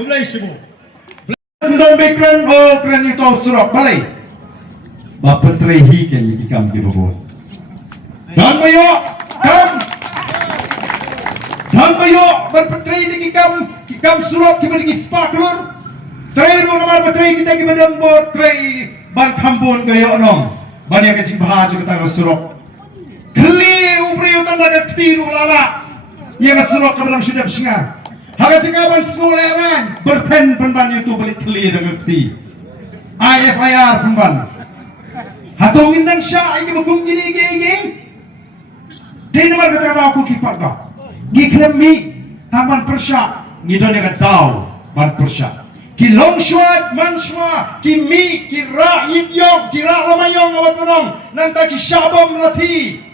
Mulai sibo. Sendong bekran kran itu surok balai. Bapak terlehi kan ikam di bawah. Dan bayo kam. Dan bayo berpetri di ikam surok kita di spaklur. Trai ro nama petri kita kita dembot trai ban kambun kayo onong. Banyak kecing bahasa kita surok. Kali ubri utan ada tiru lala. Ia surok kebelang sudah bersingar. Harga cekaban semuleran berpen penban itu balik keli dengan ti. IFIR penban. Hatongin dan syah ini bukum gini gini. Dia nama kata aku kipat kau. Giklem mi taman persya ngidon yang tahu ban persya. Ki longshuat manshwa ki mi ki ra idyong ki ra lamayong awat menong nanta ki syabam rati.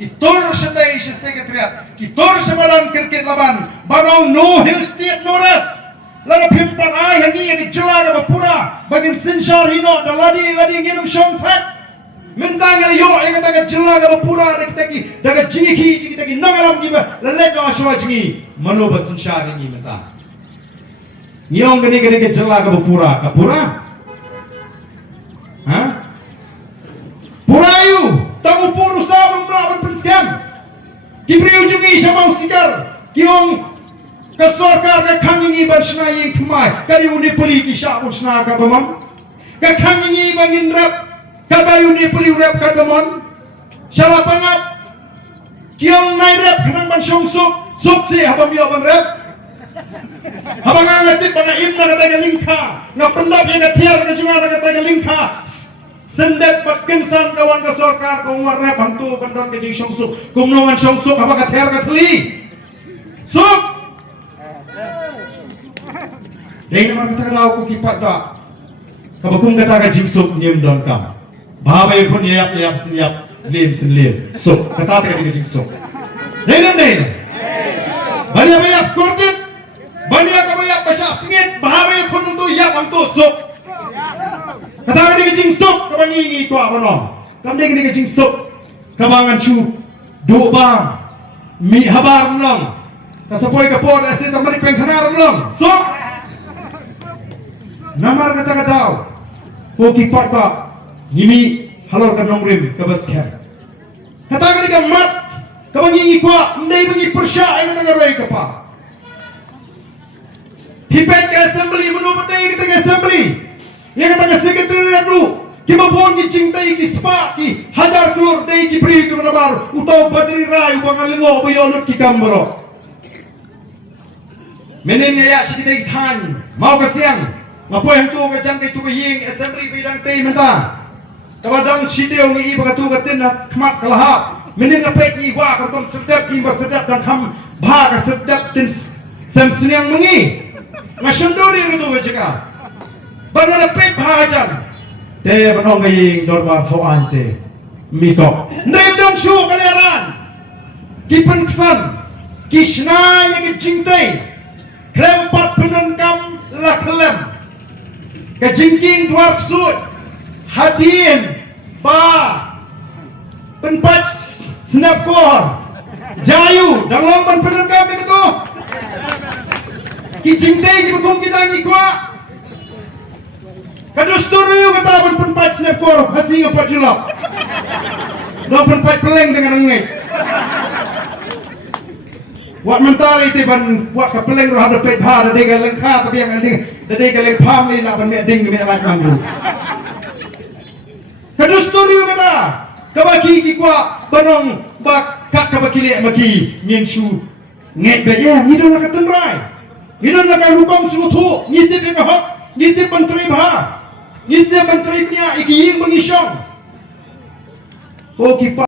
Kitor sedai sekretariat, kitor semaran kerket laban, barang no hill state noras, lalu pimpan ay hani yang dijelar apa pura, bagin sinshar hino, daladi nginum syongpat, mentang yang yo yang kata jelar apa pura, daga jiki nagalam jiba, lelet yang aswa jingi, mano basinshar ini mentang, nyong gini jelar apa pura, kapura, hah? Purayu. Tamu puru sama melawan pensiam. Kibriu juga isya mau sikar. Kiong kesorkar ke kangingi bersna yang kemai. Kari uni puli kisah usna ka bamam. Ke kangingi bangin rap. Kabayu ni puli rap ka bamam. Salah pangat. Kiong nai rap kenang ban syong suk. Suk si habam yo ban rap. Habang ngatit bana imna kata lingka. Ngapendap yang ketiar ka junga kata lingka. Sendet patkensan kawan ke sorkar kau warna bantu bandar ke jing syongsuk kumnongan syongsuk apa kather katli suk dengan kita tahu ku kipat dak kabakum kata ke jing suk nyem don kam bahabai pun yap siap lim suk kata ke jing suk dengan banyak kordet banyak baca sengit bahabai pun untuk yap untuk suk kata dia kecing sok kaban ini tu apa nom? Kamu dia kecing sok kabangan cu dua bang mi habar nom. Kasapoi kapor asyik tamari pengkhanar nom. Sok namar kata katau. Poki pak pak nimi halor kan nongrim kabas kher. Kata dia mat kaban ini kuat ndai bunyi persya ini nengarai kapa. Tipet ke assembly menubetai kita ke assembly. Yang kata sekretariat lu, kita pun cintai kispa ki hajar telur dei ki beri ke mana utau badri rai uang alingo bayolut ki kambro. Menenya ya sikit tan mau ke siang, ngapo yang tu kejang ke tu behing assembly bidang tei mata. Kawadang sideo ni ibu katu katin nak kemat kelahap. Menen ngapek ni wa kertom sedap imba sedap dan ham bah ke sedap tin semseniang mengi. Ngasendori katu wajaka. Bagaimana pek hajan? Dia menongeng normal hawan te, mikok. Nendong syu kalian. Kipen kesan, kisna yang cintai. Kelempat penengkam lah kelem. Kejingking dua sud, hadin, ba, penpat senap kor, jayu, dalam penengkam itu. Kicintai kibukum kita ngikwa. Kadus turu kata ban penpat snap kor hasing apa julap. Do penpat peleng dengan ngek. Wat mental itu ban wat ka peleng ro hada pet ha de ga lengkha tapi yang ding de ga leng pham ni la ban me ding me la kan. Kadus turu kata kabaki ki kwa banong bak kak kabaki le maki nyen shu ngek be ya ni do na ka tenrai. Ni do na ka rupam sutu ni te be ka hok ni te menteri bah. Ini menteri punya iki mengisong. Oh kipa